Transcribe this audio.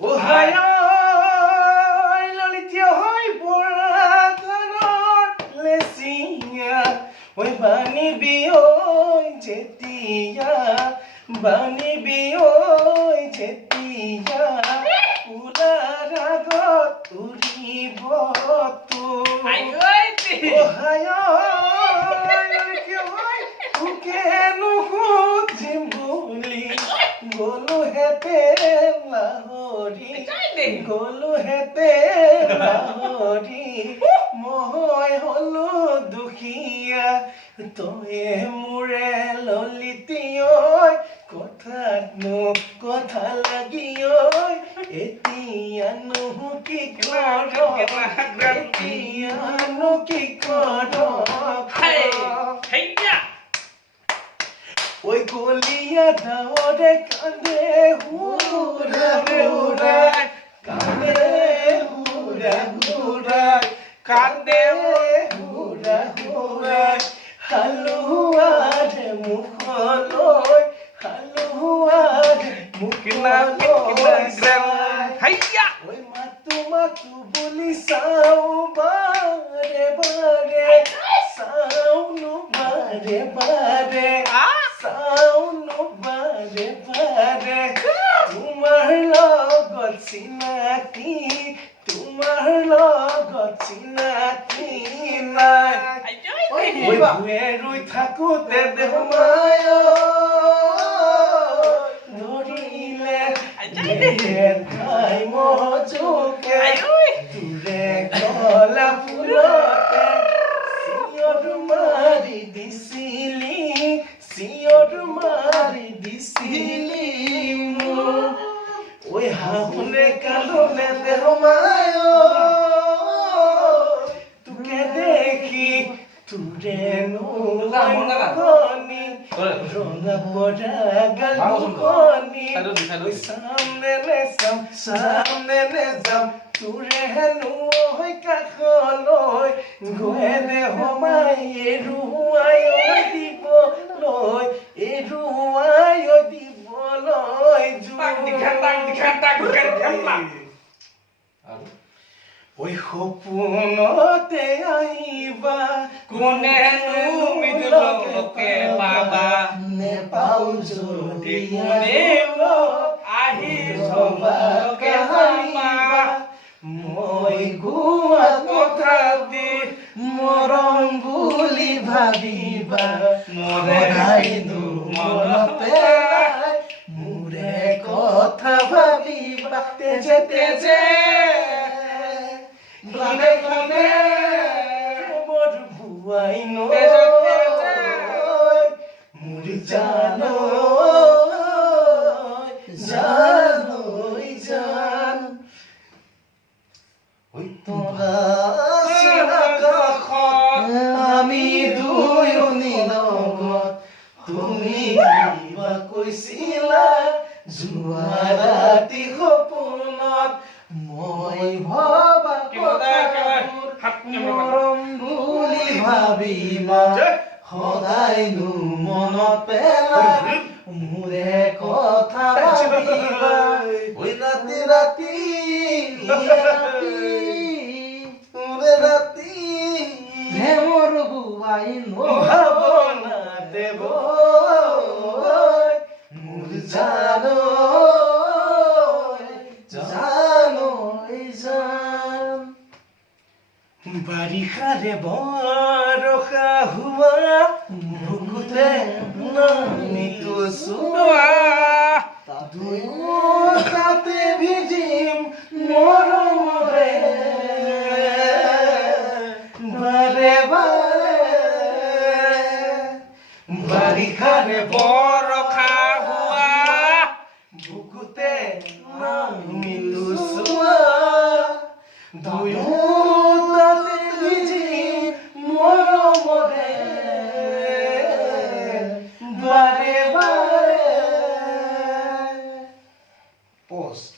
হায় ললিতীয় হৈ পৰা গানৰ লেচিয়া ঐ বানিবি ঐ যেতিয়া বানিবি ঐ যেতিয়া উলাৰ আগত উৰিব গলো হেতে লাহৰি মই হলো দুখীয়া তয়ে মোৰে ললিতী ঐ কথাতনো কথা লাগি ঐ এতিয়ানো কি কৰ এতিয়ানো কি কৰ ঐ কলিয়া ডাৱৰে কান্দে হুৰা হুৰা কান্দে হুৰা হুৰা কান্দে হুৰা হুৰা হালুৱাৰে মুখলৈ হালুৱাৰে মুখলৈ ঐ মাতো মাতো বুলি চাও বাৰে বাৰে চাওনো বাৰে বাৰে চাওনো বাৰে বাৰে তোমাৰ লগত চিনাকি তোমাৰ লগত চিনাকি নাই ভুৱে ৰুই থাকোতে দেহমায় ধৰিলে খাই মজুকে তোৰে কলা ফুলতে চিঞৰ মাৰি দিছিলি চিঞৰ মাৰি দিছিলি ঐ হাহুনে কান্দোনে দেহমায় তোকে দেখি তোৰেনো মুখনি ৰঙা পৰা গাল মুখনি সামনে যাম তোৰে হেনো হৈ কাষলৈ গৈ দেহমাই এৰুৱাই দিবলৈ এৰুৱাই দিবলৈ ঐ সপোনতে আহিবা কোনে তুমি দুলকে পাবা নেপাও যদি কোনে আহি সবাকে হাৰিবা মই গোৱা কথা দি মৰম বুলি ভাবিবা মৰাইনো মনত পেলাই মোৰে কথা ভাবিবা তেজে তেজে গানে গানে মোৰ ভুৱাই মোৰ জানো জানো জান ঐ তোৰা আমি দুয়োনি লগত তুমি কিবা কৈছিলা যোৱা ৰাতি সপোনত মই ভবা মৰম বুলি ভাবিবা সদায়নো মনত পেলাই মোৰে কথা ভাবিবা ঐ ৰাতি ৰাতি তোৰে ৰাতি মোৰ বুৱাই ভাৱনা দেৱ মোৰ জানো জানো জান বাৰিষাৰে বৰষা হোৱা বুকুতে নামিতো চোৱা তাতে ভিজিম মৰমৰে বাৰে বাৰে বাৰিষাৰে বৰষা হোৱা বুকুতে নামিতো চোৱা তাতে ভিজিম মৰমৰে বাৰে বাৰে পোষ্ট